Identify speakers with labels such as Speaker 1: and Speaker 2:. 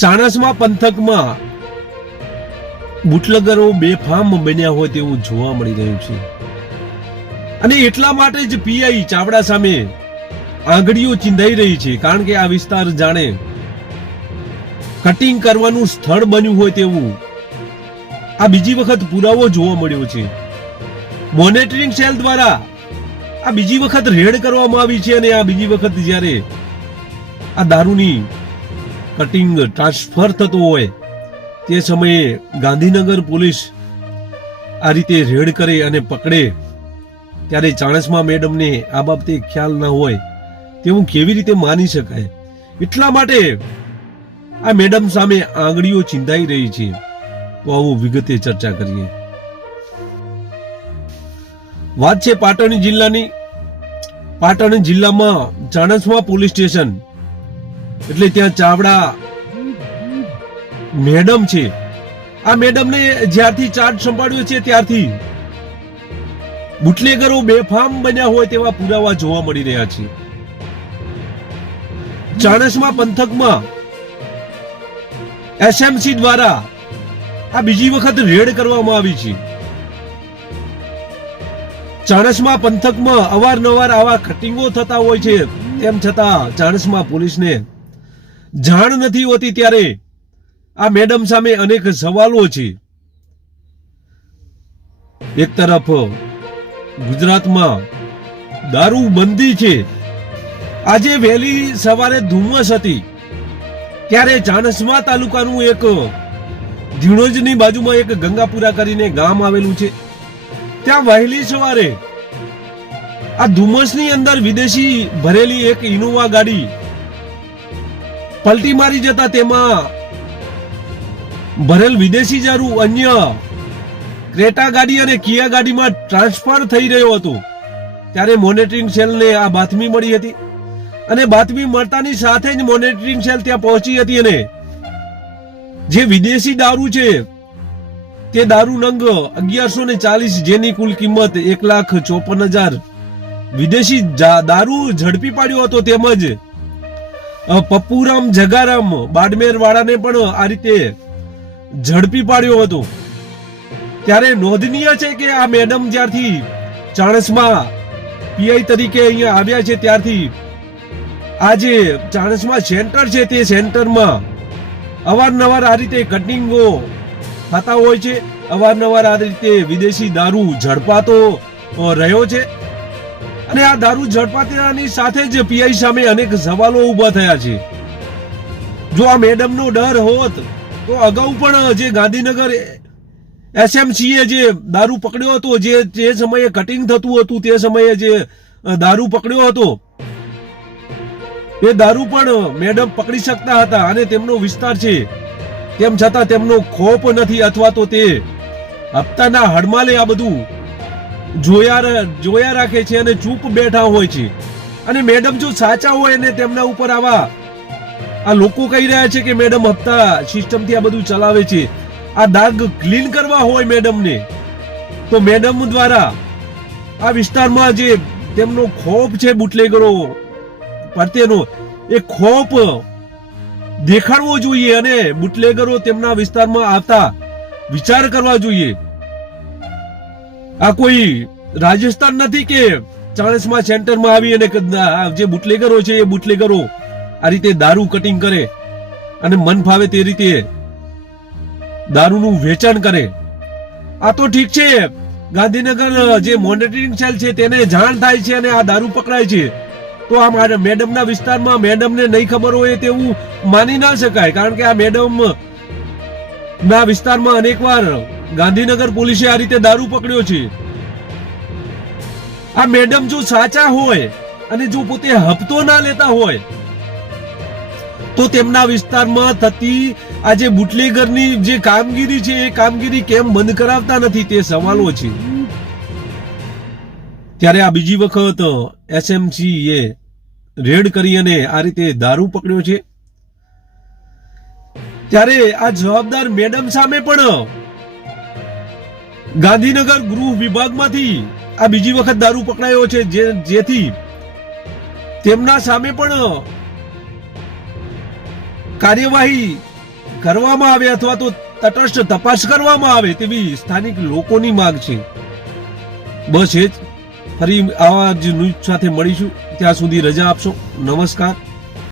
Speaker 1: ચાણસમા પંથકમાં બુટલગરો બેફામ બન્યા હોય તેવું જોવા મળી રહ્યું છે. અને એટલા માટે જ પીઆઈ ચાવડા સામે આંગળીઓ ચીંધાઈ રહી છે, કારણ કે આ વિસ્તાર જાણે કટિંગ કરવાનું સ્થળ બન્યું હોય તેવું આ બીજી વખત પુરાવો જોવા મળ્યો છે. મોનિટરિંગ સેલ દ્વારા આ બીજી વખત રેડ કરવામાં આવી છે અને આ બીજી વખત જ્યારે આ દારૂની કટિંગ, ટ્રાન્સફર થતું હોય, તે સમયે ગાંધીનગર પોલીસ આ રીતે રેડ કરે અને પકડે. ત્યારે ચાણસમા મેડમને આ બાબતે ખ્યાલ ન હોય, તેવું કેવી રીતે માની શકાય? એટલા માટે આ મેડમ સામે આંગળીઓ ચિંતાઈ રહી છે. તો આવો વિગતે ચર્ચા કરીએ. વાત છે પાટણ જિલ્લાની. પાટણ જિલ્લામાં ચાણસમા પોલીસ સ્ટેશન એટલે ત્યાં ચાવડા મેડમ છે. આ મેડમને જ્યારથી ચાર્જ સંભાળ્યો છે ત્યારથી બુટલેગરો બેફામ બન્યા હોય તેવા પુરાવા જોવા મળી રહ્યા છે. ચાણસમા પંથકમાં એસએમસી દ્વારા આ બીજી વખત રેડ કરવામાં આવી છે. ચાણસમા પંથકમાં અવારનવાર આવા કટિંગો થતા હોય છે. તેમ છતાં ચાણસમા પોલીસને જાણ નથી હોતી ત્યારે આ મેડમ સામે અનેક સવાલો છે. એક તરફ ગુજરાતમાં દારૂ બંધી છે. આજે વહેલી સવારે ધુમ્મસ હતી. ત્યારે ચાણસ્મા તાલુકાનું એક ધીણોજની બાજુમાં એક ગંગાપુરા કરીને ગામ આવેલું છે. ત્યાં વહેલી સવારે આ ધુમ્મસની અંદર વિદેશી ભરેલી એક ઇનોવા ગાડી પલટી મારી જતા તેમાં ભરેલ વિદેશી દારૂ અન્ય ક્રેટા ગાડી અને કિયા ગાડીમાં ટ્રાન્સફર થઈ રહ્યો હતો. ત્યારે મોનિટરિંગ સેલને આ બાતમી મળી હતી અને બાતમી મળતાની સાથે જ મોનિટરિંગ સેલ ત્યાં પહોંચી હતી અને જે વિદેશી દારૂ છે તે દારૂ નંગ અગિયારસો ને ચાલીસ જેની કુલ કિંમત એક લાખ ચોપન હજાર વિદેશી દારૂ ઝડપી પાડ્યો હતો તેમજ પપ્પુરામ જગારામ બાડમેર વાળાને પણ આ રીતે ઝડપી પાડ્યો હતો. ત્યારે નોંધનીય છે કે આ મેડમ જ્યારથી ચાણસમાં પીઆઈ તરીકે અહીંયા આવ્યા છે, ત્યારથી આ જે ચાણસમાં સેન્ટર છે તે સેન્ટરમાં. અવારનવાર આ રીતે કટિંગો થતા હોય છે, અવારનવાર આ રીતે વિદેશી દારૂ ઝડપાતો રહ્યો છે. અને આ દારૂ ઝડપાતાની સાથે જ પીઆઈ સામે અનેક સવાલો ઊભા થયા છે. જો આ મેડમનો ડર હોત, તો અગાઉ પણ જે ગાંધીનગર એસએમસીએ જે દારૂ પકડ્યો હતો, જે જે સમયે કટિંગ થતું હતું, તે સમયે જે દારૂ પકડ્યો હતો, એ દારૂ પણ મેડમ પકડી શકતા હતા અને તેમનો વિસ્તાર છે. તેમ છતાં તેમનો ખોપ નથી અથવા તો તે હપ્તાના હડમાલે આ બધું જોયા જોયા રાખે છે અને ચૂપ બેઠા હોય છે. અને મેડમ જો સાચા હોય ને તેમના ઉપર આવા, આ લોકો કહી રહ્યા છે કે મેડમ હપ્તા સિસ્ટમથી આ બધું ચલાવે છે. આ દાગ ક્લીન કરવા હોય મેડમને. તો મેડમ દ્વારા આ વિસ્તારમાં જે તેમનો ખોફ છે બુટલેગરો પ્રત્યેનો, એ ખોફ દેખાડવો જોઈએ અને બુટલેગરો તેમના વિસ્તારમાં આવતા વિચાર કરવા જોઈએ. આ કોઈ રાજસ્થાન નથી કે ચાણસમા સેન્ટરમાં આવી અને જે બુટલેગરો છે એ બુટલેગરો આ રીતે દારૂ કટિંગ કરે અને મન ફાવે તે રીતે દારૂનું વેચાણ કરે. આ તો ઠીક છે. ગાંધીનગર જે મોનિટરિંગ સેલ છે તેને જાણ થાય છે અને આ દારૂ પકડાય છે. તો આ મેડમના વિસ્તારમાં મેડમને નહીં ખબર હોય તેવું માની ના શકાય. કારણ કે આ મેડમ ના વિસ્તારમાં અનેકવાર ગાંધીનગર પોલીસે આ રીતે દારૂ પકડ્યો છે. આ મેડમ જો સાચા હોય અને જો પોતે હપ્તો ના લેતા હોય, તો તેમના વિસ્તારમાં થતી આ જે બુટલેગરની જે કામગીરી છે, એ કામગીરી કેમ બંધ કરાવતા નથી તે સવાલો છે. ત્યારે આ બીજી વખત એસએમસી એ રેડ કરી અને આ રીતે દારૂ પકડ્યો છે. ત્યારે આ જવાબદાર મેડમ સામે પણ ગાંધીનગર ગૃહ વિભાગમાંથી આ બીજી વખત દારૂ પકડાયો છે, જે જેથી તેમના સામે પણ કાર્યવાહી કરવામાં આવે અથવા તો તટસ્થ તપાસ કરવામાં આવે તેવી સ્થાનિક લોકોની માંગ છે. બસ એ જ. ફરી આવા જ ન્યૂઝ સાથે મળીશું. ત્યાં સુધી રજા આપશો. નમસ્કાર.